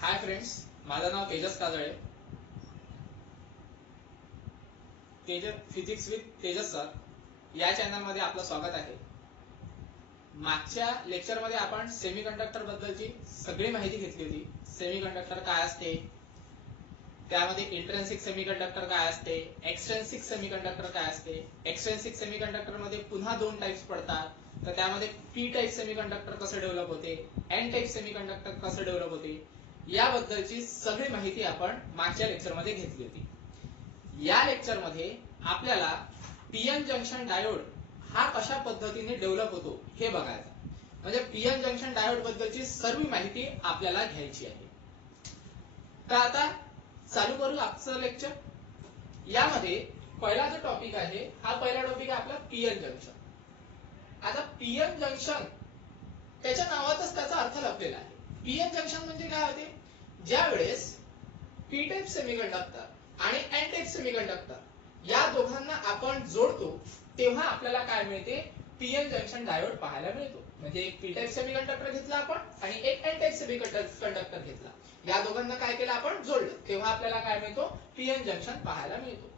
हाय friends, माझं नाव Tejas Kajale. Physics with Tejas sir या चॅनल मध्ये आपलं स्वागत आहे. मागच्या लेक्चर मध्ये आपण सेमीकंडक्टर बद्दलची सगळी माहिती घेतली होती. सेमीकंडक्टर काय असते, त्यामध्ये इंट्रिन्सिक सेमीकंडक्टर काय असते, एक्सट्रिन्सिक सेमीकंडक्टर काय असते. एक्सट्रिन्सिक सेमीकंडक्टर मध्ये पुन्हा दोन टाइप्स पडतात. तर त्यामध्ये पी टाइप सेमीकंडक्टर कसं डेव्हलप होते, एन टाइप सेमीकंडक्टर कसं डेव्हलप होते, याबद्दलची सगळी माहिती आपण मागच्या लेक्चर मध्ये घेतली होती. या लेक्चर मध्ये आपल्याला पीएन जंक्शन डायोड हा कशा पद्धतीने डेव्हलप होतो हे बघायचं. म्हणजे पीएन जंक्शन डायोड बद्दलची सर्व माहिती आपल्याला घ्यायची आहे. तर आता चालू करू आजचं लेक्चर. यामध्ये पहिला जो टॉपिक आहे, हा पहिला टॉपिक आहे आपला पीएन जंक्शन. आता पीएन जंक्शन त्याच्या नावातच त्याचा अर्थ लपलेला आहे. पीएन जंक्शन म्हणजे काय होते, ज्या वेळेस पी टाइप सेमीकंडक्टर आणि एन टाइप सेमीकंडक्टर या दोघांना आपण जोडतो तेव्हा आपल्याला काय मिळते, पीएन जंक्शन डायोड पाहायला मिळतो. म्हणजे एक पी टाइप सेमीकंडक्टर घेतला आपण आणि एक एन टाइप सेमीकंडक्टर घेतला, या दोघांना काय केलं आपण, जोडलं, तेव्हा आपल्याला काय मिळतो, पीएन जंक्शन पाहायला मिळतो.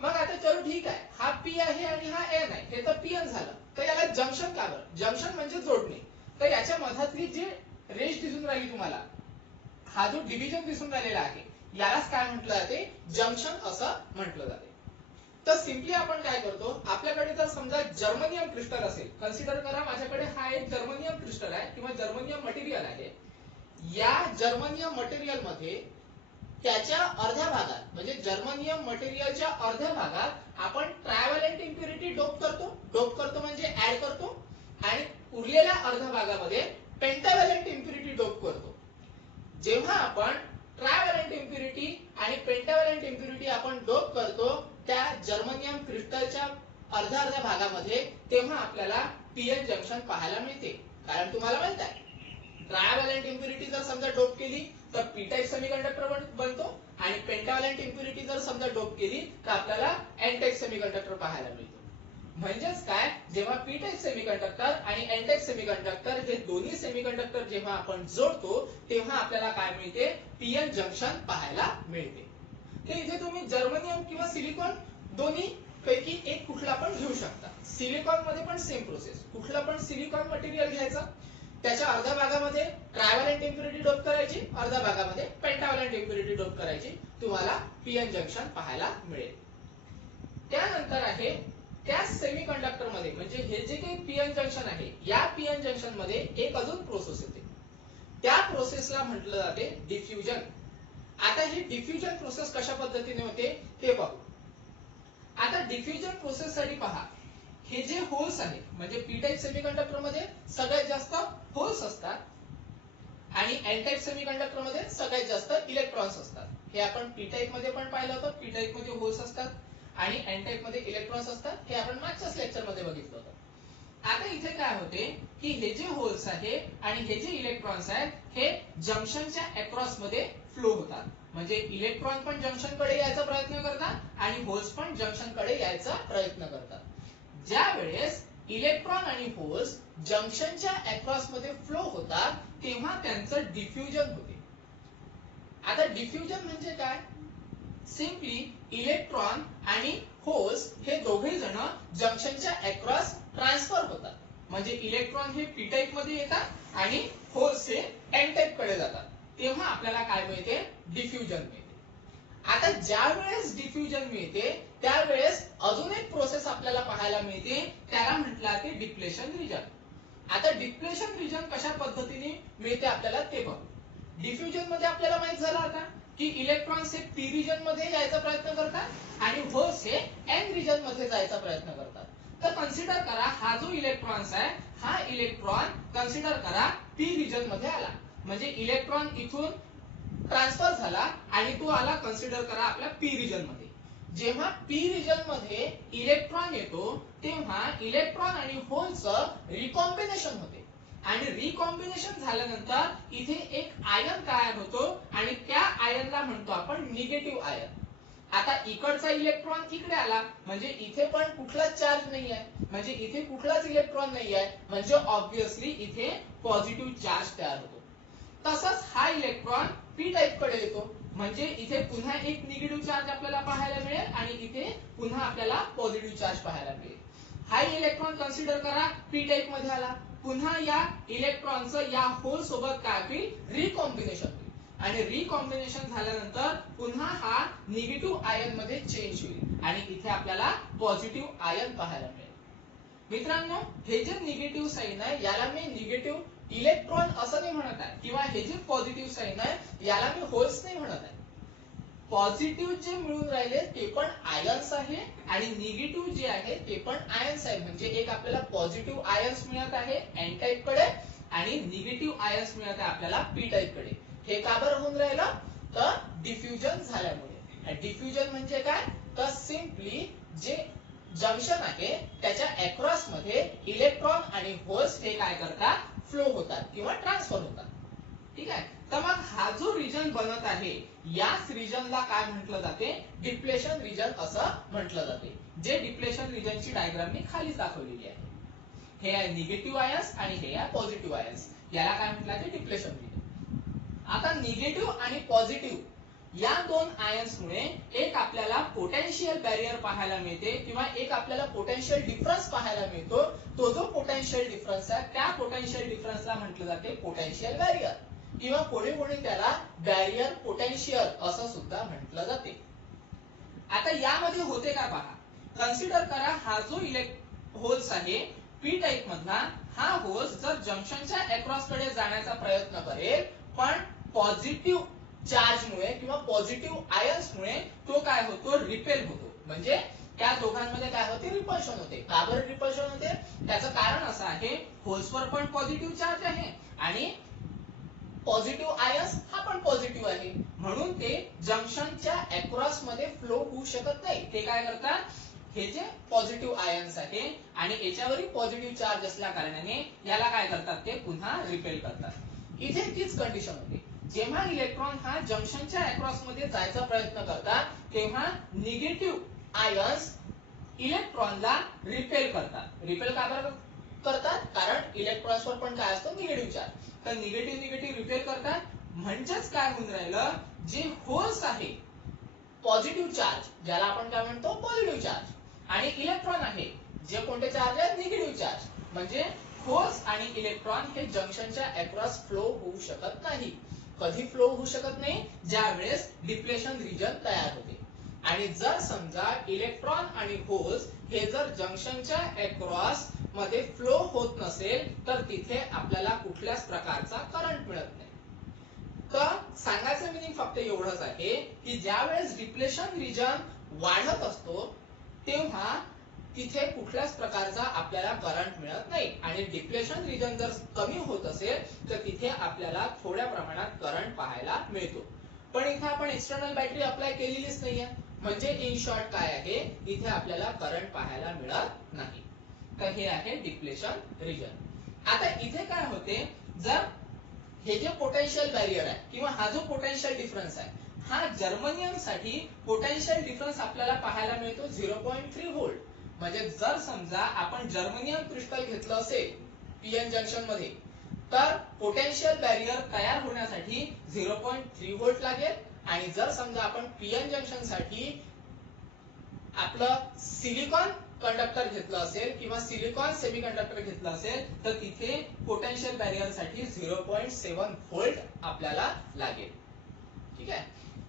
मग आता चलो ठीक आहे, हा पी आहे आणि हा एन आहे, हे तर पीएन झालं. तर याला जंक्शन का बरं, जंक्शन म्हणजे जोडणे. तर याच्या मधातली जी रेष दिसून राहिली तुम्हाला, हा जो डिव्हिजन दिसून राहिलेला आहे, यालाच काय म्हटलं जाते, जंक्शन असं म्हटलं जाते. तर सिंपली आपण काय करतो, आपल्याकडे जर समजा जर्मनियम क्रिस्टल असेल, कन्सिडर करा माझ्याकडे हा एक जर्मनियम क्रिस्टल आहे किंवा जर्मनियम मटेरियल आहे. या जर्मनियम मटेरियल मध्ये त्याच्या अर्ध्या भागात, म्हणजे जर्मनियम मटेरियलच्या अर्ध्या भागात आपण ट्रायव्हॅलेंट इम्प्युरिटी डोप करतो म्हणजे ऍड करतो, आणि उरलेल्या अर्ध्या भागामध्ये पेंटाव्हॅलेंट इम्प्युरिटी डोप करतो. जेव्हा आपण ट्रायव्हॅलेंट इम्प्युरिटी आणि पेंटाव्हॅलेंट इम्प्युरिटी आपण डोप करतो त्या जर्मनियम क्रिस्टलच्या अर्ध्या भागामध्ये, तेव्हा आपल्याला पीएन जंक्शन पाहायला मिळते. कारण तुम्हाला माहित आहे, ट्रायव्हॅलेंट इम्प्युरिटी जर समजा डोप केली तर पी टाइप सेमीकंडक्टर बनतो, आणि पेंटाव्हॅलेंट इम्प्युरिटी जर समजा डोप केली तर आपल्याला एन टाइप सेमीकंडक्टर पाहायला मिळतो. म्हणजेच काय, जेव्हा पी टाइप सेमीकंडक्टर आणि एन टाइप सेमीकंडक्टर हे दोन्ही सेमीकंडक्टर जेव्हा आपण जोडतो तेव्हा आपल्याला काय मिळते, पीएन जंक्शन पाहायला मिळते. तर इथे तुम्ही जर्मनियम किंवा सिलिकॉन दोन्ही पैकी एक कुठला पण घेऊ शकता. सिलिकॉन मध्ये पण सेम प्रोसेस, कुठला पण सिलिकॉन मटेरियल घ्यायचं, त्याच्या अर्ध्या भागामध्ये ट्रायव्हॅलेंट इम्प्युरिटी डोप करायची, अर्ध्या भागामध्ये पेंटाव्हॅलेंट इम्प्युरिटी डोप करायची, तुम्हाला पीएन जंक्शन पाहायला मिळेल. त्यानंतर आहे त्या सेमीकंडक्टर मध्ये, म्हणजे हे जे काही पीएन जंक्शन आहे, या पीएन जंक्शन मध्ये एक अजून प्रोसेस येते. त्या प्रोसेसला म्हटलं जाते डिफ्युजन. आता ही डिफ्युजन प्रोसेस कशा पद्धतीने होते ते पाहू. आता डिफ्युजन प्रोसेस साठी पहा, हे जे होल्स आहेत, म्हणजे पी टाइप सेमीकंडक्टर मध्ये सगळ्यात जास्त होल्स असतात आणि एन टाइप सेमीकंडक्टर मध्ये सगळ्यात जास्त इलेक्ट्रॉन्स असतात. हे आपण पी टाइप मध्ये पण पाहिलं होतं, पी टाइप मध्ये होल्स असतात आणि एन टाइप मध्ये इलेक्ट्रॉन्स असतात, हे आपण मागच्याच लेक्चर मध्ये बघितलं होतं. आता इथे काय होते की हे जे होल्स आहे आणि हे जे इलेक्ट्रॉन्स आहेत, हे जंक्शनच्या अक्रॉस मध्ये फ्लो होतात. म्हणजे इलेक्ट्रॉन पण जंक्शन कडे यायचा प्रयत्न करतात आणि होल्स पण जंक्शन कडे यायचा प्रयत्न करतात. ज्या वेळेस इलेक्ट्रॉन आणि होल्स जंक्शनच्या अक्रॉस मध्ये फ्लो होतात तेव्हा त्यांचं डिफ्युजन होते. आता डिफ्युजन म्हणजे काय, सिंपली इलेक्ट्रॉन आणि होल्स हे दोघे जण जंक्शनच्या अक्रॉस ट्रान्सफर होतात. म्हणजे इलेक्ट्रॉन हे पी टाइप मध्ये येतात आणि होल्स हे एन टाइप कडे जातात, तेव्हा आपल्याला काय मिळते, डिफ्युजन मिळते. आता ज्या वेळेस डिफ्युजन मिळते त्यावेळेस अजून एक प्रोसेस आपल्याला पाहायला मिळते, त्याला म्हटलं जाते डिप्लेशन रिजन. आता डिप्लेशन रिजन कशा पद्धतीने मिळते आपल्याला ते बघू. डिफ्युजन मध्ये आपल्याला माहित झालं आता की इलेक्ट्रॉन्स हे पी रिजन मध्ये जायचा प्रयत्न करतात आणि होल्स हे एन रिजन मध्ये जायचा प्रयत्न करतात. तर कन्सिडर करा, हा जो इलेक्ट्रॉन्स आहे, हा इलेक्ट्रॉन कन्सिडर करा पी रिजन मध्ये आला, म्हणजे इलेक्ट्रॉन इथून ट्रान्सफर झाला आणि तो आला, कन्सिडर करा आपल्या पी रिजन मध्ये. जेव्हा पी रिजन मध्ये इलेक्ट्रॉन येतो तेव्हा इलेक्ट्रॉन आणि होलचं रिकॉम्बिनेशन होते, आणि रिकॉम्बिनेशन झाल्यानंतर इथे एक आयन तयार होतो आणि त्या आयनला म्हणतो आपण निगेटिव्ह आयन. आता इकडचा इलेक्ट्रॉन इकडे आला, म्हणजे इथे पण कुठलाच चार्ज नाही आहे, म्हणजे इथे कुठलाच इलेक्ट्रॉन नाही आहे, म्हणजे ऑब्विसली इथे पॉझिटिव्ह चार्ज तयार होतो. तसंच हा इलेक्ट्रॉन पी टाईप कडे येतो, म्हणजे इथे पुन्हा एक निगेटिव्ह चार्ज आपल्याला पाहायला मिळेल आणि इथे पुन्हा आपल्याला पॉझिटिव्ह चार्ज पाहायला मिळेल. हा इलेक्ट्रॉन कन्सिडर करा पी टाईप मध्ये आला, पुन्हा या इलेक्ट्रॉनचं या होल सोबत काय होईल, रिकॉम्बिनेशन होईल आणि रिकॉम्बिनेशन झाल्यानंतर पुन्हा हा निगेटिव्ह आयन मध्ये चेंज होईल आणि इथे आपल्याला पॉझिटिव्ह आयन पाहायला मिळेल. मित्रांनो, हे जे निगेटिव्ह साइन आहे याला मी निगेटिव्ह इलेक्ट्रॉन असं नाही म्हणत आहे, किंवा हे जे पॉझिटिव्ह साइन आहे याला मी होल्स नाही म्हणत आहे. पॉझिटिव्ह जे मिळून राहिले ते पण आयन्स आहे आणि निगेटिव्ह जे आहे ते पण आयन्स आहे. म्हणजे एक आपल्याला पॉझिटिव्ह आयन्स मिळत आहे एन टाइप कडे आणि निगेटिव्ह आयन्स मिळत आहे आपल्याला पी टाइप कडे. हे का बरं होऊन राहिलं, तर डिफ्युजन झाल्यामुळे. डिफ्युजन म्हणजे काय, तर सिम्पली जे जंक्शन आहे त्याच्या अक्रॉस मध्ये इलेक्ट्रॉन आणि होल्स हे काय करतात, फ्लो होतात किंवा ट्रान्सफर होतात. ठीक आहे. तर मग हा जो रिजन बनत आहे याच रिजनला काय म्हटलं जाते, डिप्लेशन रिजन असं म्हटलं जाते. जे डिप्लेशन रिजनची डायग्राम मी खाली दाखवलेली आहे. हे आहे निगेटिव्ह आयन्स आणि हे आहे पॉझिटिव्ह आयन्स, याला काय म्हटलं जाते, डिप्लेशन रिजन. आता निगेटिव्ह आणि पॉझिटिव्ह या दोन आयन्स मुळे एक आपल्याला पोटेन्शियल बॅरियर पाहायला मिळते किंवा एक आपल्याला पोटेन्शियल डिफरन्स पाहायला मिळतो. तो जो पोटेन्शियल डिफरन्स आहे त्या पोटेन्शियल डिफरन्सला म्हटलं जाते पोटेन्शियल बॅरियर किंवा पुढे पुढे त्याला बॅरियर पोटेन्शियल असं सुद्धा म्हटलं जाते. आता यामध्ये होते काय पहा, कन्सिडर करा हा जो होल्स आहे पी टाइप मधला, हा होल्स जर जंक्शनच्या अक्रॉस कडे जाण्याचा प्रयत्न करेल पण पॉझिटिव्ह चार्ज मुळे किंवा पॉझिटिव्ह आयन्स मुळे तो काय होतो, रिपेल होतो. म्हणजे त्या दोघांमध्ये काय होते, रिपल्शन होते. का बरं रिपल्शन होते, त्याचं कारण असं आहे होल्सवर पण पॉझिटिव्ह चार्ज आहे आणि पॉझिटिव्ह आयन्स हा पण पॉझिटिव्ह आहे, म्हणून ते जंक्शनच्या अक्रॉस मध्ये फ्लो होऊ शकत नाही. ते काय करतात, हे जे पॉझिटिव्ह आयन्स आहे आणि याच्यावरही पॉझिटिव्ह चार्ज असल्या कारणाने याला काय करतात, ते पुन्हा रिपेल करतात. इथे तीच कंडिशन होते. जेव्हा इलेक्ट्रॉन हा जंक्शनच्या अक्रॉस मध्ये जायचा प्रयत्न करतात तेव्हा निगेटिव्ह आयन्स इलेक्ट्रॉनला रिपेल करतात. रिपेल का बरं करतात, कारण इलेक्ट्रॉन्सवर पण काय असतो, निगेटिव्ह चार्ज. तर निगेटिव्ह रिपेल करतात. म्हणजेच काय होऊन राहिलं, जे होल्स आहे पॉझिटिव्ह चार्ज ज्याला आपण काय म्हणतो, पॉझिटिव्ह चार्ज, आणि इलेक्ट्रॉन आहे जे कोणते चार्ज आहे, निगेटिव्ह चार्ज. म्हणजे होल्स आणि इलेक्ट्रॉन हे जंक्शनच्या अक्रॉस फ्लो होऊ शकत नाही. कधी फ्लो होऊ शकत नाही, ज्या वेळेस डिप्लेशन रिजन तयार होते. आणि जर समजा इलेक्ट्रॉन आणि होल्स हे जर जंक्शनच्या अक्रॉस मध्ये फ्लो होत नसेल तर तिथे आपल्याला कुठल्याच प्रकारचा करंट मिळत नाही. तर सांगायचं मीनिंग फक्त एवढंच आहे की ज्या वेळेस डिप्लेशन रिजन वाढत असतो तेव्हा तिथे कुठल्याच प्रकारचा आपल्याला करंट मिळत नाही आणि डिप्लेशन रिजन जर कमी होत असेल तर तिथे आपल्याला थोड्या प्रमाणात करंट पाहायला मिळतो. पण इथे आपण एक्सटर्नल बॅटरी अप्लाय केलेलीच नाहीये, म्हणजे इन शॉर्ट काय आहे, इथे आपल्याला करंट पाहायला मिळत नाही. तर हे आहे डिप्लेशन रिजन. आता इथे काय होते, जर हे जे पोटेन्शियल बॅरियर आहे किंवा हा जो पोटेन्शियल डिफरन्स आहे, हा जर्मनियम साठी पोटेन्शियल डिफरन्स आपल्याला पाहायला मिळतो 0.3 व्होल्ट. म्हणजे जर समजा आपण जर्मनियम क्रिस्टल घेतलं असेल पीएन जंक्शन मध्ये तर पोटेन्शियल बॅरियर तयार होण्यासाठी 0.3 व्होल्ट लागेल. आणि जर समजा आपण पीएन जंक्शन साठी आपलं सिलिकॉन कंडक्टर घेतलं असेल किंवा सिलिकॉन सेमीकंडक्टर घेतलं असेल तर तिथे पोटेन्शियल बॅरियर साठी 0.7 व्होल्ट आपल्याला लागेल. ठीक आहे.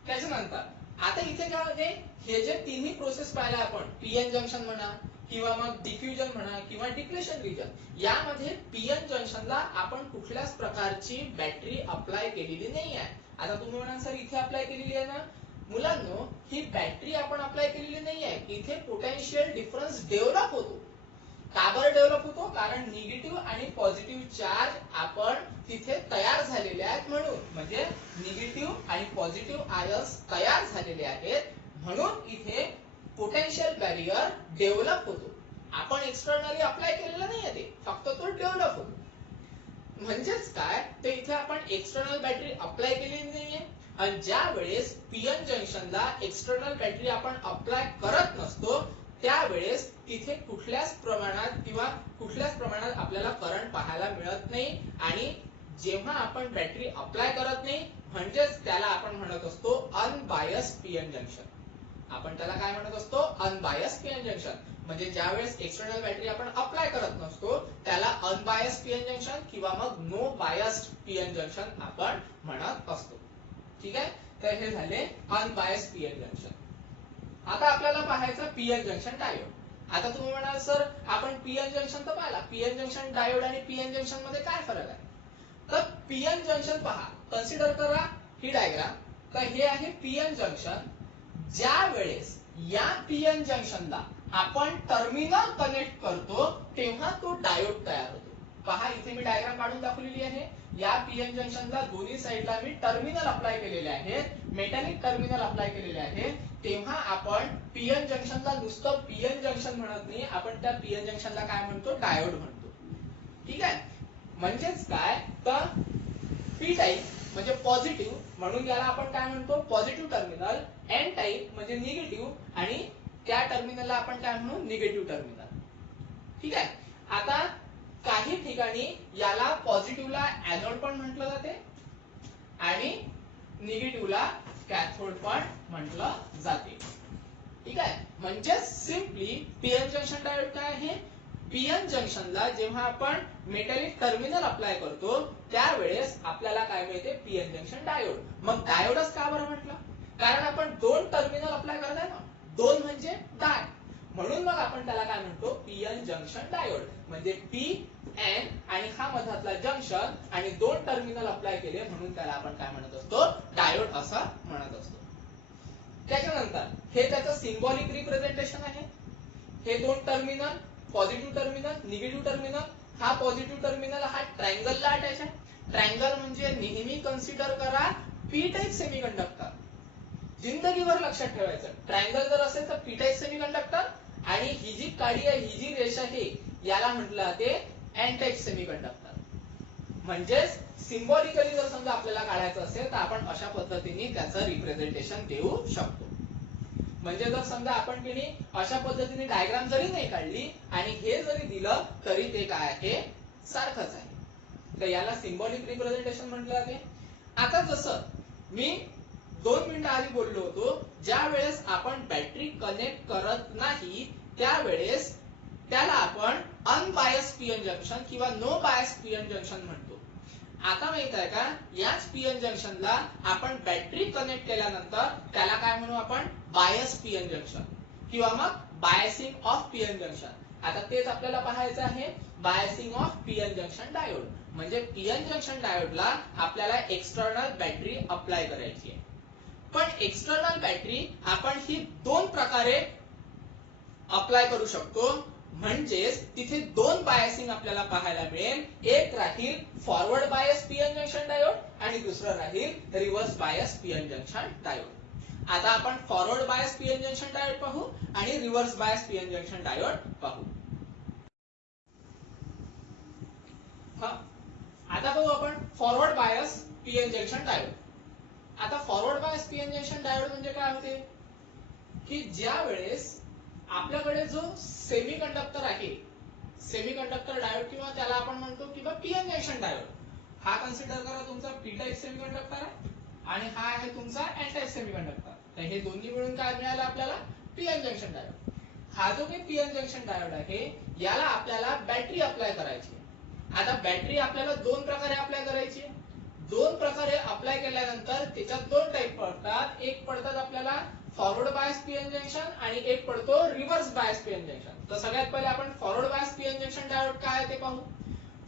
त्याच्यानंतर आता इथे काय होते, हे जे तिन्ही प्रोसेस पाहिला आपण, पीएन जंक्शन म्हणा किंवा मग डिफ्युजन म्हणा किंवा डिप्लेशन रिजन, यामध्ये पीएन जंक्शनला आपण कुठल्याच प्रकारची बॅटरी अप्लाय केलेली नाही आहे. आता तुम्ही म्हणाल सर इथे अप्लाय केलेली आहे ना, मुलांनो ही बॅटरी आपण अप्लाय केलेली नाही आहे. इथे पोटेन्शियल डिफरन्स डेव्हलप होतो. का बरं डेव्हलप होतो, कारण निगेटिव्ह आणि पॉझिटिव्ह चार्ज आपण तिथे तयार झालेले आहेत म्हणून, म्हणजे निगेटिव्ह आणि पॉझिटिव्ह आयन्स तयार झालेले आहेत म्हणून इथे पोटेन्शियल बॅरियर डेव्हलप होतो. आपण एक्सटर्नली अप्लाय केलेलं नाहीये, ते फक्त तो डेव्हलप होतो. म्हणजेच काय, ते इथे आपण एक्सटर्नल बॅटरी अप्लाय केलेली नाहीये. आणि ज्या वेळेस पीएन जंक्शनला एक्सटर्नल बॅटरी आपण अप्लाय करत नसतो त्यावेळेस तिथे कुठल्याच प्रमाणात आपल्याला करंट पाहायला मिळत नाही आणि जेव्हा आपण बॅटरी अप्लाय करत नाही म्हणजेच त्याला आपण म्हणत असतो अनबायस पीएन जंक्शन. आपण त्याला काय म्हणत असतो? Unbiased PN junction. म्हणजे ज्यावेळेस एक्सटर्नल बॅटरी आपण अप्लाय करत नसतो त्याला अनबायस पीएन जंक्शन किंवा मग नो बायस्ड पीएन जंक्शन आपण म्हणत असतो. ठीक आहे, तर हे झाले अनबायस पीएन जंक्शन. आता आपल्याला पाहायचं पीएन जंक्शन डायोड. आता तुम्ही म्हणाल सर आपण पीएन जंक्शन तर पाहिला, पीएन जंक्शन डायोड आणि पीएन जंक्शन मध्ये काय फरक आहे? तर पीएन जंक्शन पहा, कन्सिडर करा ही डायग्राम. तर हे आहे पीएन जंक्शन. ज्या वेळेस या पीएन जंक्शनला आपण टर्मिनल कनेक्ट करतो तेव्हा तो डायोड तयार होतो. पहा इथे मी डायग्राम काढून दाखवलेली आहे. या पीएन जंक्शनला दोन्ही साइडला मी टर्मिनल अप्लाय केलेले आहेत, मेटॅलिक टर्मिनल अप्लाय केलेले आहेत. तेव्हा आपण पीएन जंक्शनला नुसतं पीएन जंक्शन म्हणत नाही, आपण त्या पीएन जंक्शनला काय म्हणतो? डायोड म्हणतो. ठीक आहे, म्हणजेच काय तर पी टाईप म्हणजे पॉझिटिव्ह, म्हणून याला आपण काय म्हणतो? Positive terminal. एन टाईप म्हणजे निगेटिव्ह आणि त्या टर्मिनलला आपण काय म्हणू? Negative terminal. ठीक आहे, आता काही ठिकाणी याला पॉझिटिव्हला एनोड पण म्हटलं जाते आणि निगेटिव्हला कॅथोड पण म्हटलं जाते. ठीक आहे, म्हणजे सिंपली पीएन जंक्शन डायोड काय आहे? पीएन जंक्शनला जेव्हा आपण मेटॅलिक टर्मिनल अप्लाय करतो त्यावेळेस आपल्याला काय मिळते? PN junction diode. मग डायोडच का बरं म्हटलं? कारण आपण दोन टर्मिनल अप्लाय करताय ना, दोन म्हणजे डाय, म्हणून मग आपण त्याला काय म्हणतो? PN junction diode. म्हणजे पी एन आणि हा मधातला जंक्शन आणि दोन टर्मिनल अप्लाय केले म्हणून त्याला आपण काय म्हणत असतो? डायोड असं म्हणत असतो. त्याच्यानंतर हे त्याचं सिंबॉलिक रिप्रेझेंटेशन आहे. हे दोन terminal, positive terminal, negative terminal. हा पॉझिटिव्ह टर्मिनल हा ट्रायंगलला अटॅच आहे. ट्रायंगल म्हणजे नेहमी कन्सिडर करा पी टाईप सेमीकंडक्टर. जिंदगीभर लक्षात ठेवायचं, ट्रायंगल जर असेल तर पी टाईप सेमीकंडक्टर आणि ही जी काडी आहे, ही जी रेषा आहे याला म्हटलं जाते एन टाईप सेमीकंडक्टर. म्हणजेच सिंबॉलिकली जर समजा आपल्याला काढायचं असेल तर आपण अशा पद्धतीने त्याचं रिप्रेझेंटेशन देऊ शकतो. म्हणजे जर समजा आपण की अशा पद्धतीने डायग्राम जरी नाही काढली आणि हे जरी दिलं तरी ते काय आहे? सारखंच आहे. तर याला सिंबॉलिक रिप्रेझेंटेशन म्हटलं जाते. आता जसं मी 2 मिनिटं आधी बोललो होतो, ज्या वेळेस आपण बॅटरी कनेक्ट करत नाही त्यावेळेस त्याला आपण अनबायस पीएन जंक्शन किंवा नो बायस पीएन जंक्शन म्हणतो. आता माहित आहे का, याच पीएन जंक्शनला आपण बॅटरी कनेक्ट केल्यानंतर त्याला काय म्हणू आपण? बायस पीएन जंक्शन किंवा मग बायसिंग ऑफ पीएन जंक्शन. आता तेच आपल्याला पाहायचं आहे, biasing of PN junction diode. म्हणजे पीएन जंक्शन डायोडला आपल्याला एक्सटर्नल बॅटरी अप्लाय करायची आहे. पण एक्सटर्नल बॅटरी आपण ही दोन प्रकारे अप्लाय करू शकतो. म्हणजेच तिथे दोन बायसिंग आपल्याला पाहायला मिळेल. एक राहील forward bias PN junction diode आणि दुसरं राहील reverse bias PN junction diode. आता आपण forward bias PN junction diode पाहू आणि reverse bias PN junction diode पाहू. आता बघू आपण forward bias PN junction diode. आता forward bias PN junction diode म्हणजे काय होते की ज्या वेळेस आपल्याकडे जो सेमीकंडक्टर आहे, सेमीकंडक्टर डायोड किंवा त्याला आपण म्हणतो किंवा पीएन जंक्शन डायोड, हा कन्सिडर करा तुमचा पी टाईप सेमीकंडक्टर आहे आणि हा आहे तुमचा एन टाईप सेमीकंडक्टर. तर हे दोन्ही मिळून काय मिळालं आपल्याला? PN junction diode. हा जो काही पीएन जंक्शन डायोड आहे याला आपल्याला बॅटरी अप्लाय करायची. आता बॅटरी आपल्याला दोन प्रकारे अप्लाय करायची. दोन प्रकारे अप्लाय केल्यानंतर त्याच्यात दोन टाईप पडतात. एक पडतात आपल्याला फॉरवर्ड बायस पीएन जंक्शन आणि एक पडतो रिव्हर्स बायस पीएन जंक्शन. तर सगळ्यात पहिले आपण forward bias PN junction diode काय ते पाहू.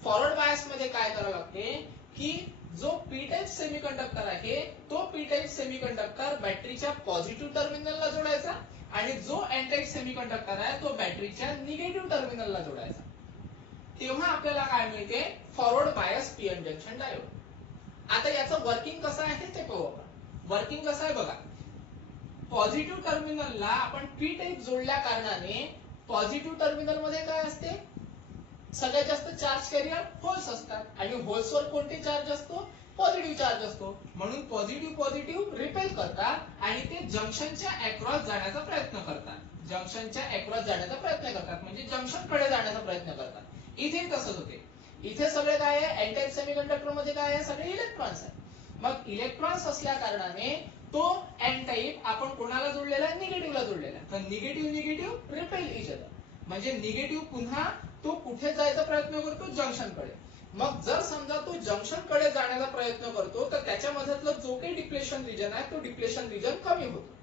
फॉरवर्ड बायस मध्ये काय करावं लागते की जो पी टाईप सेमीकंडक्टर आहे तो पी टाईप सेमीकंडक्टर बॅटरीच्या पॉझिटिव्ह टर्मिनलला जोडायचा आणि जो एन टाईप सेमीकंडक्टर आहे तो बॅटरीच्या निगेटिव्ह टर्मिनलला जोडायचा. तेव्हा आपल्याला काय मिळते? Forward bias PN junction diode. आता याचं वर्किंग कसं आहे ते पाहू आपण. वर्किंग कसं आहे बघा. पॉझिटिव्ह टर्मिनलला आपण पी टाईप जोडल्या कारणाने पॉझिटिव्ह टर्मिनल मध्ये काय असते? सगळ्यात जास्त चार्ज कॅरियर होल्स असतात आणि होल्सवर कोणते चार्ज असतो? पॉझिटिव्ह चार्ज असतो. म्हणून पॉझिटिव्ह पॉझिटिव्ह रिपेल करतात आणि ते जंक्शनच्या अक्रॉस जाण्याचा प्रयत्न करतात. जंक्शनच्या अक्रॉस जाण्याचा प्रयत्न करतात म्हणजे जंक्शन कडे जाण्याचा प्रयत्न करतात. इथे तसंच होते. इथे सगळे काय आहे, एन टाइप सेमीकंडक्टर मध्ये काय आहे, सगळे इलेक्ट्रॉन्स आहे. मग इलेक्ट्रॉन्स असल्या कारणाने तो एन टाइप आपण कोणाला जोडलेला आहे, निगेटिव्हला जोडलेला आहे. तर negative negative repel each other, म्हणजे निगेटिव्ह पुन्हा तो कुठे जायचा प्रयत्न करतो, जंक्शन कडे. मग जर समजा तो जंक्शन कडे जाण्याचा प्रयत्न करतो तर त्याच्यामधला जो काही डिप्लेशन रिजन आहे तो डिप्लेशन रिजन कमी होतो.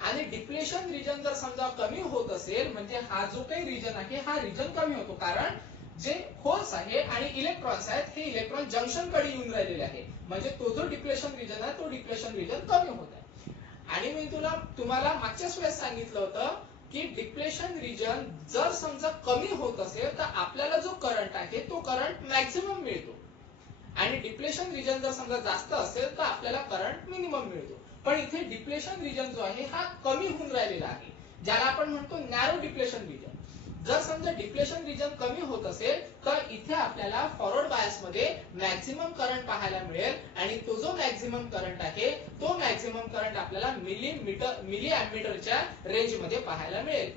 आणि डिप्लेशन रिजन जर समजा कमी होत असेल म्हणजे हा जो काही रिजन आहे हा रिजन कमी होतो, कारण जे होल्स आहे आणि इलेक्ट्रॉन्स आहेत हे इलेक्ट्रॉन जंक्शन कडे येऊन राहिलेले आहे, म्हणजे तो जो डिप्लेशन रिजन आहे तो डिप्लेशन रिजन कमी होत आहे. आणि मी तुम्हाला मागच्याच वेळेस सांगितलं होतं की डिप्लेशन रिजन जर समजा कमी होत असेल तर आपल्याला जो करंट आहे तो करंट मॅक्झिमम मिळतो, आणि डिप्लेशन रिजन जर समजा जास्त असेल तर आपल्याला करंट मिनिमम मिळतो. पण इथे डिप्लेशन रिजन जो आहे हा कमी होऊन राहिलेला आहे, ज्याला आपण म्हणतो नॅरो डिप्लेशन रिजन. जर समजा डिप्लेशन रिजन कमी होत असेल तर इथे आपल्याला फॉरवर्ड बायस मध्ये मॅक्झिमम करंट पाहायला मिळेल, आणि तो जो मॅक्झिमम करंट आहे तो मॅक्झिमम करंट आपल्याला मिली अँपिअरच्या रेंज मध्ये पाहायला मिळेल.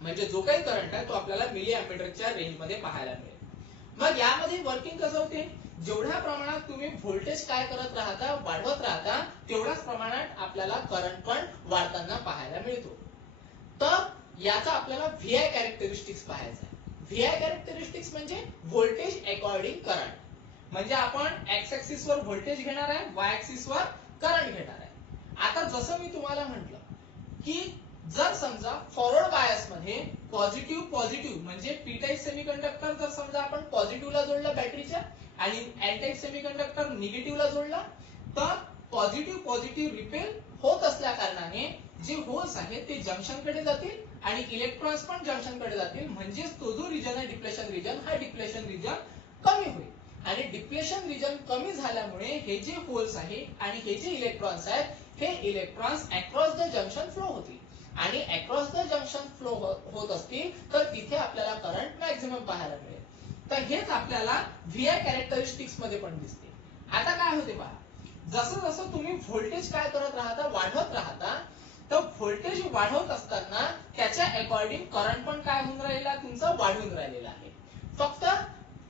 म्हणजे जो काही करंट आहे तो आपल्याला मिली अँपिअरच्या रेंज मध्ये पाहायला मिळेल. मग यामध्ये वर्किंग कसं होते, जेवढ्या प्रमाणात तुम्ही व्होल्टेज काय करत राहता, वाढवत राहता, तेवढ्याच प्रमाणात आपल्याला करंट पण वाढताना पाहायला मिळतो. तर याचा आपल्याला व्हीआय कॅरेक्टरिस्टिक्स पाहायचा आहे. व्हीआय कॅरेक्टरिस्टिक्स म्हणजे व्होल्टेज अकॉर्डिंग करंट. म्हणजे आपण एक्स ऍक्सिस वर व्होल्टेज घेणार आहे, वाय ऍक्सिस वर करंट घेणार आहे. आता जसं मी तुम्हाला म्हटलं की जर समजा फॉरवर्ड बायस मध्ये पॉझिटिव्ह पॉझिटिव्ह म्हणजे पी टाइप सेमीकंडक्टर जर समजा आपण पॉझिटिव्हला जोडला बॅटरीच्या आणि एन टाइप सेमीकंडक्टर निगेटिव्हला जोडला तर पॉझिटिव्ह पॉझिटिव्ह रिपेल होत असल्या कारणाने जे होल्स आहेत ते जंक्शन कडे जातील आणि इलेक्ट्रॉन्स पण जंक्शन कडे जातील, म्हणजेच तो जो रिजन आहे डिप्लेशन रिजन हा डिप्लेशन रिजन कमी होईल. आणि डिप्लेशन रिजन कमी झाल्यामुळे हे जे होल्स आहे आणि हे जे इलेक्ट्रॉन्स आहेत हे electrons across the junction flow होतील, आणि अक्रॉस द जंक्शन फ्लो होत असतील तर तिथे आपल्याला करंट मॅक्झिमम पाहायला मिळेल. तर हेच आपल्याला व्हीआय कॅरेक्टरिस्टिक्स मध्ये पण दिसते. आता काय होते पहा, जसं जसं तुम्ही व्होल्टेज काय करत राहता, वाढवत राहता, तर व्होल्टेज वाढवत असताना त्याच्या अकॉर्डिंग करंट पण काय होऊन राहिला, तुमचा वाढून राहिलेला आहे. फक्त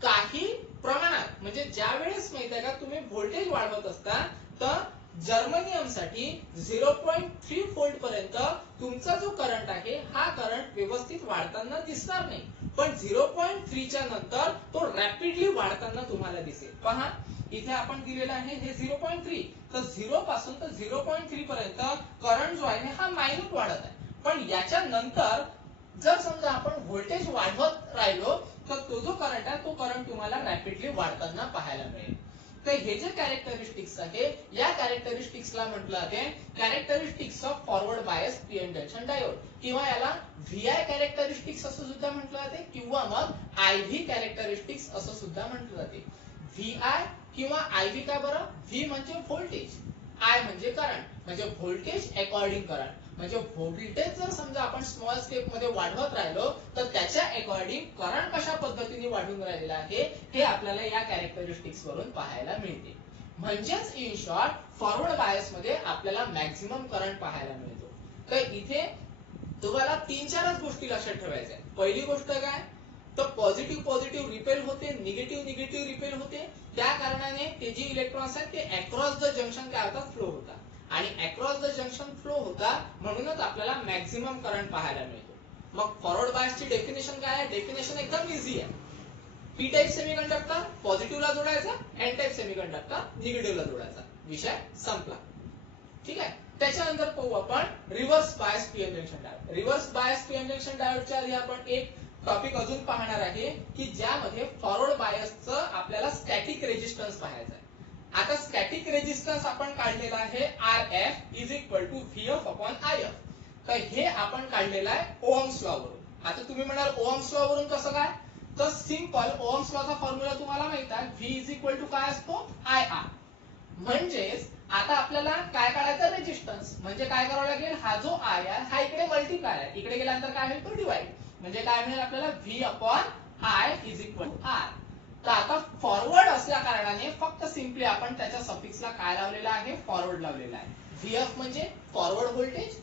काही प्रमाणात, म्हणजे ज्या वेळेस माहित आहे का तुम्ही व्होल्टेज वाढवत असता तर जर्मनियम साठी 0.3 व्होल्ट पर्यंत तुमचा जो करंट आहे हा करंट व्यवस्थित वाढताना दिसणार नाही, पण 0.3 च्या नंतर तो रॅपिडली वाढताना तुम्हाला दिसेल. पहा इथे आपण दिलेला आहे हे 0.3, तर 0 पासून तर 0.3 पर्यंत करंट जो आहे हा मायन्यूट वाढत आहे. पण याच्या नंतर जर समजा आपण व्होल्टेज वाढवत राहिलो तर तो जो करंट आहे तो करंट तुम्हाला रॅपिडली वाढताना पाहायला मिळेल. तर हे जे कॅरेक्टरिस्टिक्स आहे या कॅरेक्टरिस्टिक्सला म्हटलं आहे characteristics of forward bias PN junction diode, किंवा याला व्हीआय कॅरेक्टरिस्टिक्स असं सुद्धा म्हटलं जाते, किंवा मग आयव्ही कॅरेक्टरिस्टिक्स असं सुद्धा म्हटलं जाते. व्हीआय किंवा आयव्ही का बरं, व्ही म्हणजे व्होल्टेज, आय म्हणजे करंट, म्हणजे व्होल्टेज अकॉर्डिंग करंट. म्हणजे व्होल्टेज जर समजा आपण स्मॉल स्टेप मध्ये वाढवत राहिलो तर त्याच्या अकॉर्डिंग करंट कशा पद्धतीने वाढून राहिलेला आहे हे आपल्याला या कॅरेक्टरिस्टिक्स वरून पाहायला मिळते. म्हणजेच इन शॉर्ट फॉरवर्ड बायस मध्ये आपल्याला मॅक्झिमम करंट पाहायला मिळतो. तर इथे तुम्हाला 3-4 गोष्टी लक्षात ठेवायच्या आहेत. पहिली गोष्ट काय, तर पॉझिटिव्ह पॉझिटिव्ह रिपेल होते, निगेटिव्ह निगेटिव्ह रिपेल होते, त्या कारणाने ते जे इलेक्ट्रॉन्स आहेत ते अक्रॉस द जंक्शन काय होतात, फ्लो होतात, आणि अक्रॉस द जंक्शन फ्लो होता म्हणूनच आपल्याला मॅक्झिमम करंट पाहायला मिळतो. मग फॉरवर्ड बायसची डेफिनेशन काय आहे, डेफिनेशन एकदम इझी आहे. पी टाइप सेमीकंडक्टर पॉझिटिव्हला जोडायचा, एन टाइप सेमीकंडक्टर निगेटिव्हला जोडायचा, विषय संपला. ठीक आहे. त्याच्यानंतर पाहू आपण reverse bias PN junction diode. Reverse bias PN junction डायोडच्या आधी आपण एक टॉपिक अजून पाहणार आहे की ज्यामध्ये फॉरवर्ड बायसचं आपल्याला स्टॅटिक रेजिस्टन्स पाहायचं आहे. आता स्टॅटिक रेजिस्टन्स आपण काढलेला आहे RF is equal to VF upon IF. तर हे आपण काढलेला आहे ओहम्स लॉ वरून. आता तुम्ही म्हणाल ओहम्स लॉ वरून कसं काय, तर सिंपल ओहम्स लॉचा फॉर्म्युला तुम्हाला माहित आहे, V इज इक्वल टू काय असतो, IR. म्हणजेच आता आपल्याला काय काढायचं, रेजिस्टन्स. म्हणजे काय करावं लागेल, हा जो IR हा इकडे मल्टिप्लाय आहे, इकडे गेल्यानंतर काय होईल, तो डिवाइड. म्हणजे काय मिळेल आपल्याला, V upon I is equal to R. तर आता फॉरवर्ड असल्या कारणाने फक्त सिंपली आपण त्याच्या सफिक्सला काय लावलेला आहे, फॉरवर्ड लावलेला आहे. VF म्हणजे फॉरवर्ड व्होल्टेज,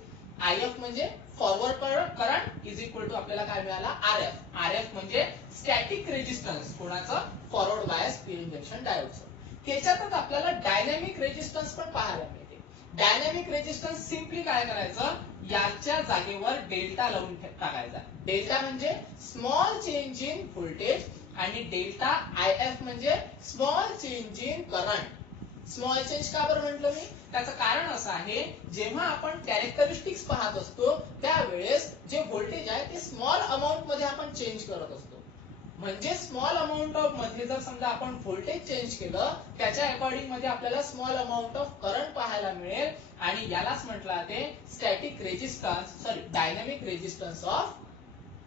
IF म्हणजे forward current is equal to आपल्याला काय मिळाला RF. RF म्हणजे स्टॅटिक रेजिस्टन्स कोणाचं फॉरवर्ड बायस पीएन जंक्शन डायोडचं. त्याच्यातच आपल्याला डायनॅमिक रेजिस्टन्स पण पाहायला मिळते. डायनॅमिक रेजिस्टन्स सिम्पली काय करायचं, याच्या जागेवर डेल्टा लावून टाकायचा. डेल्टा म्हणजे स्मॉल चेंज इन व्होल्टेज आणि डेल्टा IF म्हणजे small change in current. Small change का बरं म्हटलं मी, त्याचं कारण असं आहे, जेव्हा आपण कॅरेक्टरिस्टिक्स पाहत असतो त्यावेळेस जे व्होल्टेज आहे ते स्मॉल अमाउंट मध्ये आपण चेंज करत असतो. म्हणजे स्मॉल अमाउंट ऑफ मध्ये जर समजा आपण व्होल्टेज चेंज केलं त्याच्या अकॉर्डिंग मध्ये आपल्याला स्मॉल अमाउंट ऑफ करंट पाहायला मिळेल आणि यालाच म्हटलं जाते static resistance dynamic resistance of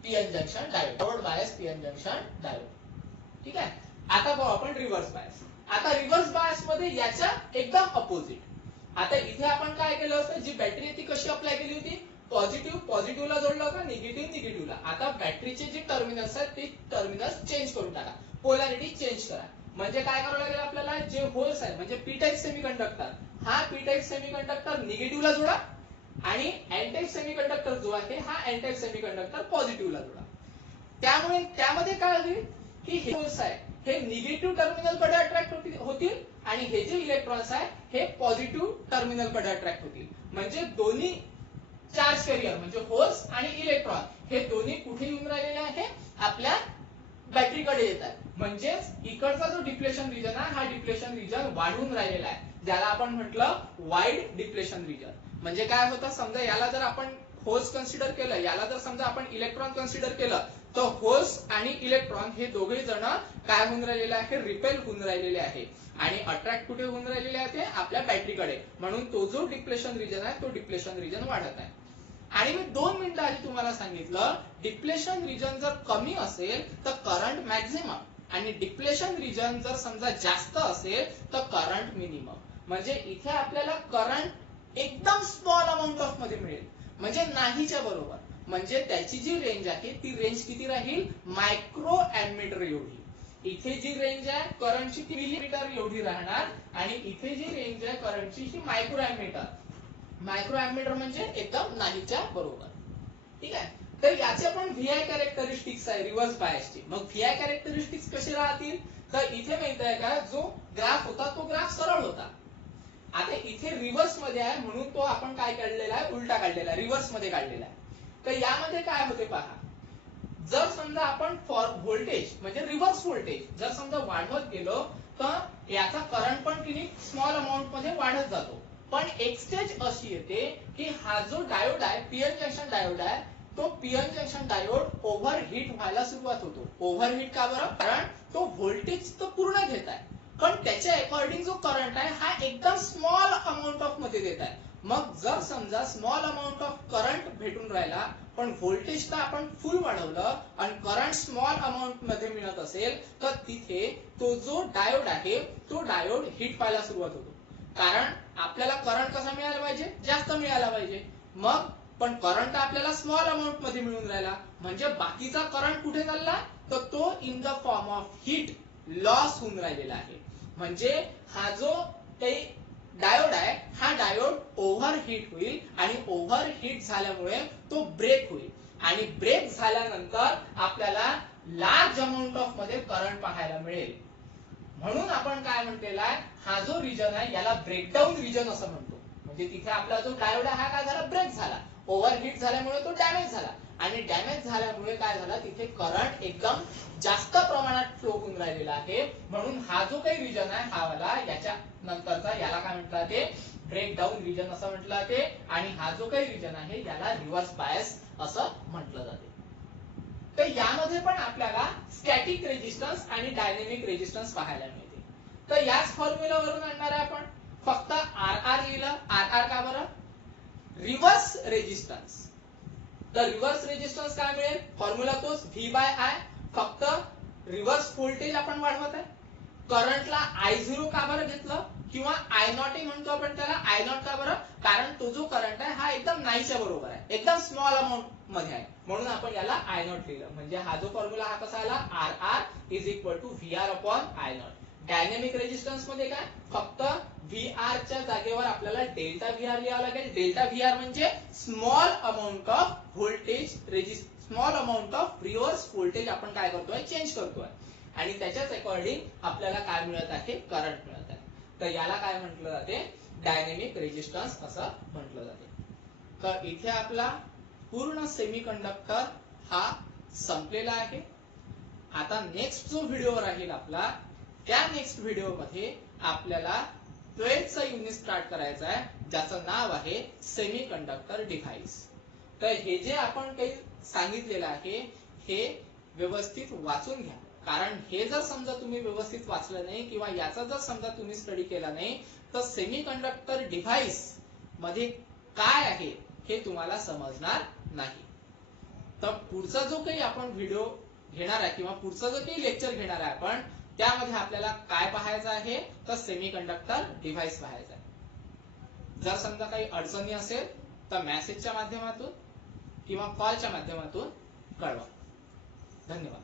PN junction diode, forward bias PN junction diode. ठीक आहे. आता पाहू आपण रिव्हर्स बायस. आता रिव्हर्स बायस मध्ये याच्या एकदम अपोजिट. आता इथे आपण काय केलं होतं, जी बॅटरी ती कशी अप्लाय केली होती, पॉझिटिव्ह पॉझिटिव्हला जोडलं होतं, निगेटिव्ह निगेटिव्हला. आता बॅटरीचे जे टर्मिनल्स आहेत ते टर्मिनल्स चेंज करून टाका, पोलॅरिटी चेंज करा. म्हणजे काय करावं लागेल आपल्याला, जे होल्स आहे म्हणजे पी टाइप सेमीकंडक्टर, हा पी टाइप सेमीकंडक्टर निगेटिव्हला जोडा आणि एन टाइप सेमीकंडक्टर जो आहे हा एन टाइप सेमीकंडक्टर पॉझिटिव्हला जोडा. त्यामुळे त्यामध्ये काय होईल की हे होल्स आहे हे निगेटिव्ह टर्मिनल कडे अट्रॅक्ट होतील आणि हे जे इलेक्ट्रॉन्स आहे हे पॉझिटिव्ह टर्मिनल कडे अट्रॅक्ट होतील. म्हणजे दोन्ही चार्ज कॅरियर म्हणजे होल्स आणि इलेक्ट्रॉन हे दोन्ही कुठे येऊन राहिलेले आहे, आपल्या बॅटरीकडे येतात. म्हणजेच इकडचा जो डिप्लेशन रिजन आहे हा डिप्लेशन रिजन वाढून राहिलेला आहे, ज्याला आपण म्हटलं वाईड डिप्लेशन रिजन. म्हणजे काय होतं, समजा याला जर आपण होल्स कन्सिडर केलं, याला जर समजा आपण इलेक्ट्रॉन कन्सिडर केलं, तर होल्स आणि इलेक्ट्रॉन हे दोघे जण काय होऊन राहिलेले आहे, रिपेल होऊन राहिलेले आहे आणि अट्रॅक्ट कुठे होऊन राहिलेले आहे, ते आपल्या बॅटरीकडे. म्हणून तो जो डिप्लेशन रिजन आहे तो डिप्लेशन रिजन वाढत आहे. आणि मी 2 मिनिटं आधी तुम्हाला सांगितलं, डिप्लेशन रिजन जर कमी असेल तर करंट मॅक्झिमम आणि डिप्लेशन रिजन जर समजा जास्त असेल तर करंट मिनिमम. म्हणजे इथे आपल्याला करंट एकदम स्मॉल अमाउंट ऑफ मध्ये मिळेल, म्हणजे नाहीच्या बरोबर. म्हणजे त्याची जी रेंज आहे ती रेंज किती राहील, मायक्रो एम्मीटर एवढी. इथे जी रेंज आहे करंटची ती मिलीमीटर एवढी राहणार आणि इथे जी रेंज आहे करंटची ही मायक्रो एम्मीटर. मायक्रो एम्मीटर म्हणजे एकदम नाहीच्या बरोबर. ठीक आहे. तर याचे पण व्हीआय कॅरेक्टरिस्टिक्स आहे रिव्हर्स बायसची. मग व्हीआय कॅरेक्टरिस्टिक्स कसे राहतील, तर इथे माहित आहे का, जो ग्राफ होता तो ग्राफ सरळ होता. आता इथे रिव्हर्स मध्ये आहे म्हणून तो आपण काय काढलेला आहे, उलटा काढलेला आहे, रिव्हर्स मध्ये काढलेला आहे. तर यामध्ये काय होते पहा, जर समजा आपण फॉर व्होल्टेज म्हणजे रिव्हर्स व्होल्टेज जर समजा वाढवत गेलो तर याचा करंट पण किती स्मॉल अमाउंट मध्ये वाढत जातो. पण एक स्टेज अशी येते की हा जो डायोड आहे पीएन जंक्शन डायोड आहे, तो पीएन जंक्शन डायोड ओव्हरहीट व्हायला सुरुवात होतो. ओव्हरहीट का बरं, कारण तो व्होल्टेज तो पूर्ण घेत आहे पण त्याच्या अकॉर्डिंग जो करंट आहे हा एकदम स्मॉल अमाउंट ऑफ मध्ये देत आहे. मग जर समजा स्मॉल अमाउंट ऑफ करंट भेटून राहिला पण व्होल्टेज तर आपण फुल वाढवलं आणि करंट स्मॉल अमाउंट मध्ये मिळत असेल तर तिथे तो जो डायोड आहे तो डायोड हिट व्हायला सुरुवात होतो. कारण आपल्याला करंट कसा मिळाला पाहिजे, जास्त मिळाला पाहिजे. मग पण करंट आपल्याला स्मॉल अमाउंट मध्ये मिळून राहिला म्हणजे बाकीचा करंट कुठे चालला, तर तो in the form of heat loss होऊन राहिलेला आहे. म्हणजे हा जो काही डायोड आहे हा डायोड ओव्हरहीट होईल आणि ओव्हरहीट झाल्यामुळे तो ब्रेक होईल आणि ब्रेक झाल्यानंतर आपल्याला लार्ज अमाउंट ऑफ मध्ये करंट पाहायला मिळेल. म्हणून आपण काय म्हटलेला आहे, हा जो रिजन आहे याला ब्रेकडाऊन रिजन असं म्हणतो. म्हणजे तिथे आपला जो डायोड आहे हा काय झाला, ब्रेक झाला, ओव्हरहीट झाल्यामुळे तो डॅमेज झाला आणि डॅमेज झाल्यामुळे काय झालं, तिथे करंट एकदम जास्त प्रमाणात फ्लो होऊन राहिलेला आहे. म्हणून हा जो काही रिजन आहे हा वाला याच्या नंतरचा याला काय म्हटलं ते ब्रेकडाऊन रिजन असं म्हटलं ते. आणि हा जो काही रिजन आहे याला रिव्हर्स बायस असं म्हटलं जाते. तर यामध्ये पण आपल्याला स्टॅटिक रेजिस्टन्स आणि डायनॅमिक रेजिस्टन्स पाहायला मिळते. तर याच फॉर्म्युलावरून आणणार आहे आपण फक्त आर आर लिहिलं. आर आर का बरं, रिव्हर्स रेजिस्टन्स. तर रिव्हर्स रेजिस्टन्स काय मिळेल, फॉर्म्युला तोच व्ही बाय आय. फक्त रिव्हर्स व्होल्टेज आपण वाढवत आहे. करंटला I0 का बरं घेतलं किंवा I0 म्हणतो आपण त्याला. I0 का बरं, कारण तो जो करंट आहे हा एकदम नाहीच्या बरोबर आहे, एकदम स्मॉल अमाउंट मध्ये आहे म्हणून आपण याला I0 लिहिलं. म्हणजे हा जो फॉर्म्युला हा कसा आला, R R is equal to V R upon I0. Dynamic resistance मध्ये काय, फक्त VR च्या जागेवर आपल्याला डेल्टा VR लिहावं लागेल. डेल्टा VR म्हणजे small amount off voltage small amount of reverse voltage आपण काय करतोय, चेंज करतोय आणि त्याच्याच अकॉर्डिंग आपल्याला काय मिळत आहे, करंट मिळत आहे. तर याला काय म्हटलं जाते, डायनेमिक रेजिस्टन्स असं म्हटलं जाते. तर इथे आपला पूर्ण सेमीकंडक्टर हा संपलेला आहे. आता नेक्स्ट जो व्हिडिओ राहील आपला, त्या नेक्स्ट व्हिडिओ मध्ये आपल्याला 12th चा युनिट स्टार्ट करायचा आहे, ज्याचं नाव आहे सेमीकंडक्टर डिव्हाइस. तर हे जे आपण काही सांगितलेलं आहे हे व्यवस्थित वाचून घ्या, कारण हे जर समजा तुम्ही व्यवस्थित वाचलं नाही किंवा याचा जर समजा तुम्ही स्टडी केला नाही तर सेमीकंडक्टर डिव्हाइस मध्ये काय आहे हे तुम्हाला समजणार नाही. तर पुढचा जो काही आपण व्हिडिओ घेणार आहे किंवा पुढचं जो काही लेक्चर घेणार आहे आपण, त्यामध्ये आपल्याला काय पाहायचं आहे, तर सेमीकंडक्टर डिव्हाइस पाहायचं आहे. जर समजा काही अडचणी असेल तर मेसेजच्या माध्यमातून किंवा कॉलच्या माध्यमातून कळवा. धन्यवाद.